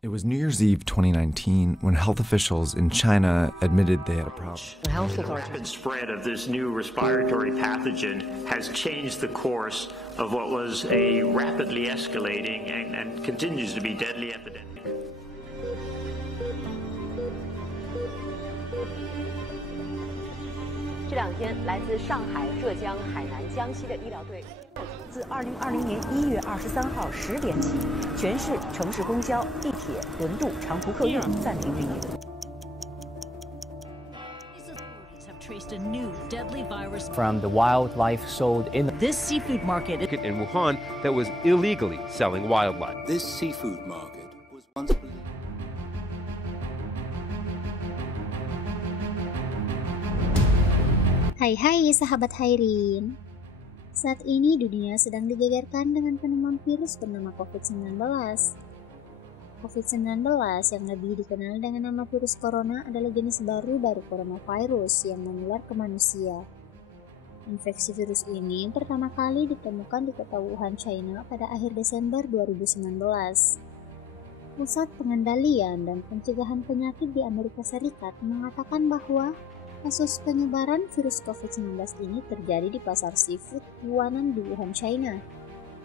It was New Year's Eve 2019 when health officials in China admitted they had a problem. The rapid spread of this new respiratory pathogen has changed the course of what was a rapidly escalating and continues to be deadly epidemic. 自2020年1月23号10点起，全市城市公交、地铁、轮渡、长途客运暂停运营。 Traced a new deadly virus from the wildlife sold in this seafood market in Wuhan that was illegally selling wildlife. This seafood market was once believed. Hai sahabat Hairin. Saat ini dunia sedang digegerkan dengan penemuan virus bernama COVID-19. COVID-19 yang lebih dikenal dengan nama virus corona adalah jenis baru dari coronavirus yang menular ke manusia. Infeksi virus ini pertama kali ditemukan di kota Wuhan, China pada akhir Desember 2019. Pusat Pengendalian dan Pencegahan Penyakit di Amerika Serikat mengatakan bahwa kasus penyebaran virus COVID-19 ini terjadi di pasar seafood Guanan di Wuhan, China.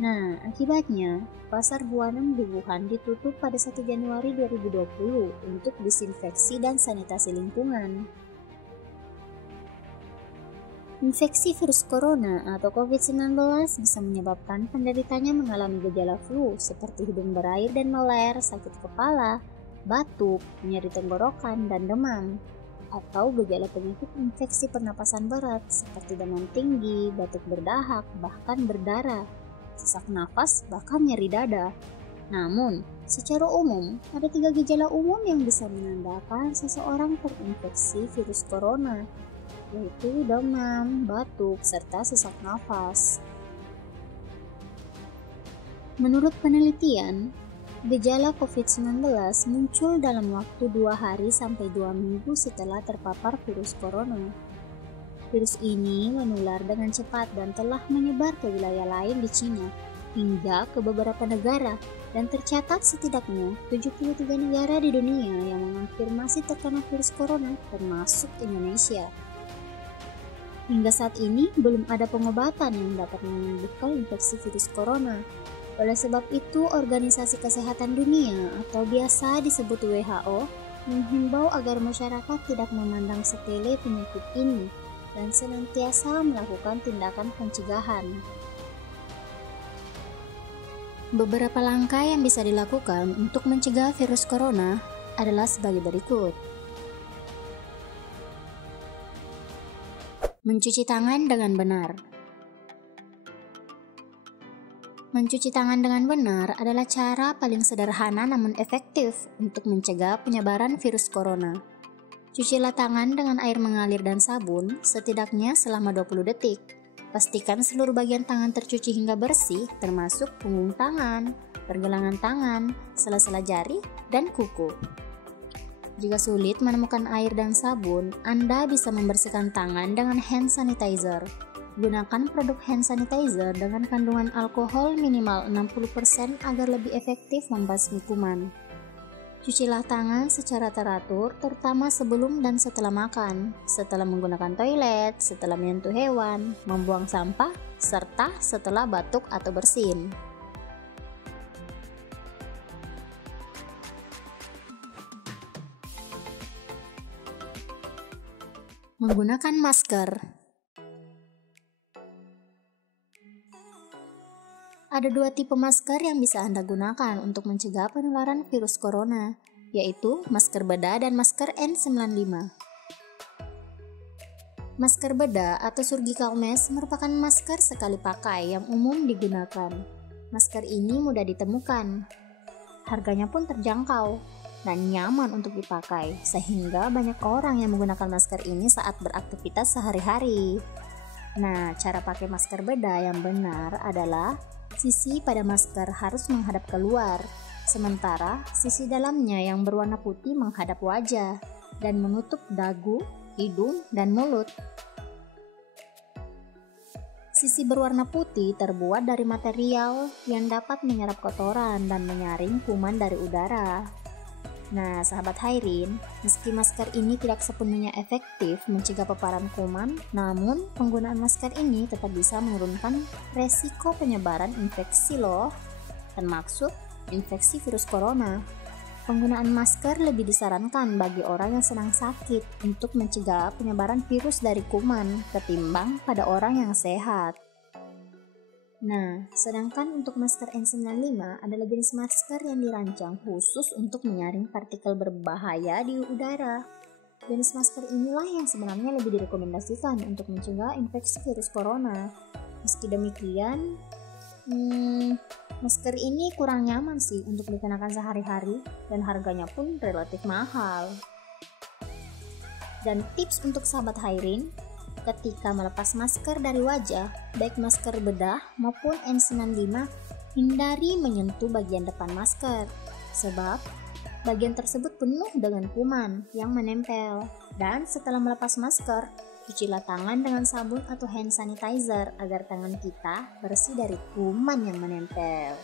Nah, akibatnya, pasar Guanan di Wuhan ditutup pada 1 Januari 2020 untuk disinfeksi dan sanitasi lingkungan. Infeksi virus corona atau COVID-19 bisa menyebabkan penderitanya mengalami gejala flu seperti hidung berair dan meler, sakit kepala, batuk, nyeri tenggorokan, dan demam. Atau gejala penyakit infeksi pernapasan berat seperti demam tinggi, batuk berdahak, bahkan berdarah, sesak nafas, bahkan nyeri dada. Namun, secara umum, ada 3 gejala umum yang bisa menandakan seseorang terinfeksi virus corona, yaitu demam, batuk, serta sesak nafas. Menurut penelitian, gejala COVID-19 muncul dalam waktu 2 hari sampai 2 minggu setelah terpapar virus corona. Virus ini menular dengan cepat dan telah menyebar ke wilayah lain di Cina, hingga ke beberapa negara, dan tercatat setidaknya 73 negara di dunia yang mengonfirmasi terkena virus corona, termasuk Indonesia. Hingga saat ini, belum ada pengobatan yang dapat menyembuhkan infeksi virus corona. Oleh sebab itu, Organisasi Kesehatan Dunia atau biasa disebut WHO menghimbau agar masyarakat tidak memandang sepele penyakit ini dan senantiasa melakukan tindakan pencegahan. Beberapa langkah yang bisa dilakukan untuk mencegah virus corona adalah sebagai berikut. Mencuci tangan dengan benar. Mencuci tangan dengan benar adalah cara paling sederhana namun efektif untuk mencegah penyebaran virus corona. Cucilah tangan dengan air mengalir dan sabun setidaknya selama 20 detik. Pastikan seluruh bagian tangan tercuci hingga bersih, termasuk punggung tangan, pergelangan tangan, sela-sela jari, dan kuku. Jika sulit menemukan air dan sabun, Anda bisa membersihkan tangan dengan hand sanitizer. Gunakan produk hand sanitizer dengan kandungan alkohol minimal 60% agar lebih efektif membasmi kuman. Cucilah tangan secara teratur, terutama sebelum dan setelah makan, setelah menggunakan toilet, setelah menyentuh hewan, membuang sampah, serta setelah batuk atau bersin. Menggunakan masker. Ada 2 tipe masker yang bisa Anda gunakan untuk mencegah penularan virus corona, yaitu masker bedah dan masker N95. Masker bedah atau surgical mask merupakan masker sekali pakai yang umum digunakan. Masker ini mudah ditemukan, harganya pun terjangkau, dan nyaman untuk dipakai, sehingga banyak orang yang menggunakan masker ini saat beraktivitas sehari-hari. Nah, cara pakai masker bedah yang benar adalah sisi pada masker harus menghadap keluar, sementara sisi dalamnya yang berwarna putih menghadap wajah dan menutup dagu, hidung, dan mulut. Sisi berwarna putih terbuat dari material yang dapat menyerap kotoran dan menyaring kuman dari udara. Nah, sahabat Hairin, meski masker ini tidak sepenuhnya efektif mencegah paparan kuman, namun penggunaan masker ini tetap bisa menurunkan resiko penyebaran infeksi loh, termasuk infeksi virus corona. Penggunaan masker lebih disarankan bagi orang yang sedang sakit untuk mencegah penyebaran virus dari kuman ketimbang pada orang yang sehat. Nah, sedangkan untuk masker N95 adalah jenis masker yang dirancang khusus untuk menyaring partikel berbahaya di udara. Jenis masker inilah yang sebenarnya lebih direkomendasikan untuk mencegah infeksi virus corona. Meski demikian, masker ini kurang nyaman sih untuk dikenakan sehari-hari dan harganya pun relatif mahal. Dan tips untuk sahabat Hairin, ketika melepas masker dari wajah, baik masker bedah maupun N95, hindari menyentuh bagian depan masker, sebab bagian tersebut penuh dengan kuman yang menempel. Dan setelah melepas masker, cucilah tangan dengan sabun atau hand sanitizer agar tangan kita bersih dari kuman yang menempel.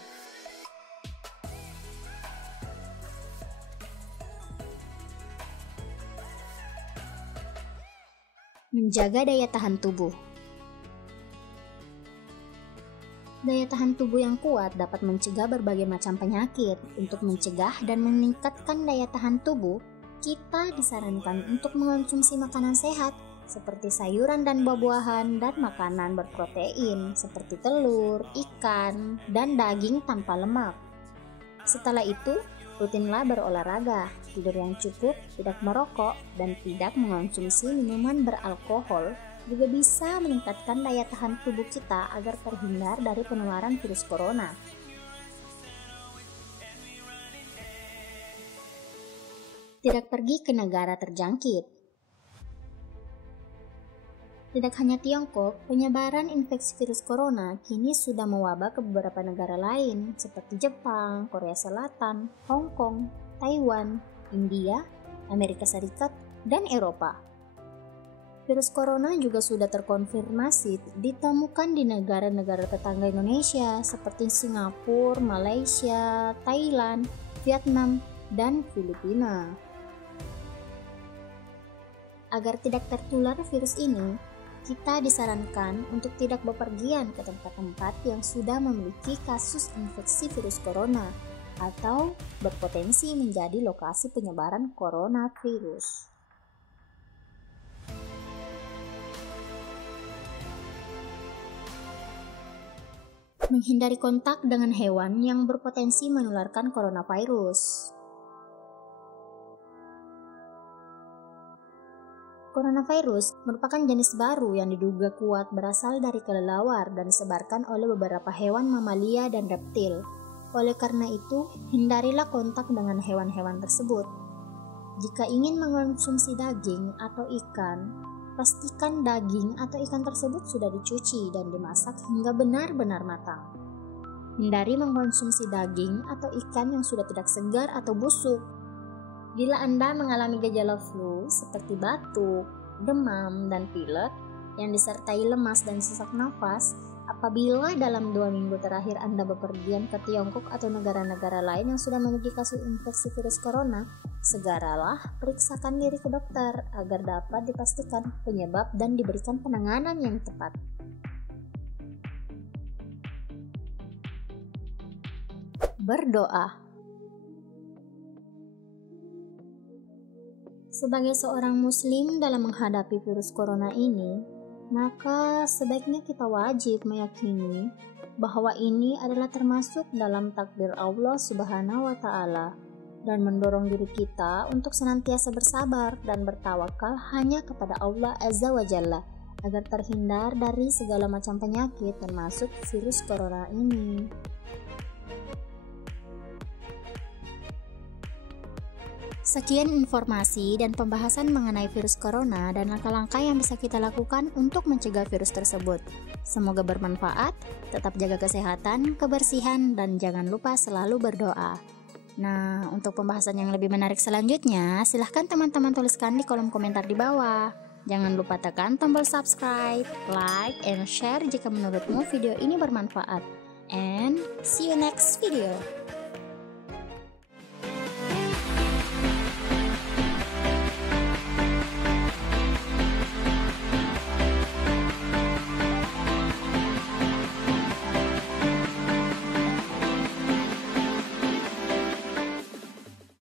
Menjaga daya tahan tubuh. Daya tahan tubuh yang kuat dapat mencegah berbagai macam penyakit. Untuk mencegah dan meningkatkan daya tahan tubuh, kita disarankan untuk mengonsumsi makanan sehat seperti sayuran dan buah-buahan dan makanan berprotein seperti telur, ikan, dan daging tanpa lemak. Setelah itu, rutinlah berolahraga, tidur yang cukup, tidak merokok, dan tidak mengonsumsi minuman beralkohol juga bisa meningkatkan daya tahan tubuh kita agar terhindar dari penularan virus corona. Tidak pergi ke negara terjangkit. Tidak hanya Tiongkok, penyebaran infeksi virus corona kini sudah mewabah ke beberapa negara lain seperti Jepang, Korea Selatan, Hong Kong, Taiwan, India, Amerika Serikat, dan Eropa. Virus corona juga sudah terkonfirmasi ditemukan di negara-negara tetangga Indonesia seperti Singapura, Malaysia, Thailand, Vietnam, dan Filipina. Agar tidak tertular virus ini, kita disarankan untuk tidak bepergian ke tempat-tempat yang sudah memiliki kasus infeksi virus corona atau berpotensi menjadi lokasi penyebaran coronavirus. Menghindari kontak dengan hewan yang berpotensi menularkan coronavirus. Coronavirus merupakan jenis baru yang diduga kuat berasal dari kelelawar dan disebarkan oleh beberapa hewan mamalia dan reptil. Oleh karena itu, hindarilah kontak dengan hewan-hewan tersebut. Jika ingin mengonsumsi daging atau ikan, pastikan daging atau ikan tersebut sudah dicuci dan dimasak hingga benar-benar matang. Hindari mengkonsumsi daging atau ikan yang sudah tidak segar atau busuk. Bila Anda mengalami gejala flu seperti batuk, demam, dan pilek yang disertai lemas dan sesak nafas, apabila dalam 2 minggu terakhir Anda bepergian ke Tiongkok atau negara-negara lain yang sudah memiliki kasus infeksi virus corona, segeralah periksakan diri ke dokter agar dapat dipastikan penyebab dan diberikan penanganan yang tepat. Berdoa. Sebagai seorang muslim dalam menghadapi virus corona ini, maka sebaiknya kita wajib meyakini bahwa ini adalah termasuk dalam takdir Allah Subhanahu wa Ta'ala dan mendorong diri kita untuk senantiasa bersabar dan bertawakal hanya kepada Allah Azza wa Jalla agar terhindar dari segala macam penyakit termasuk virus corona ini. Sekian informasi dan pembahasan mengenai virus corona dan langkah-langkah yang bisa kita lakukan untuk mencegah virus tersebut. Semoga bermanfaat, tetap jaga kesehatan, kebersihan, dan jangan lupa selalu berdoa. Nah, untuk pembahasan yang lebih menarik selanjutnya, silahkan teman-teman tuliskan di kolom komentar di bawah. Jangan lupa tekan tombol subscribe, like, and share jika menurutmu video ini bermanfaat. And see you next video.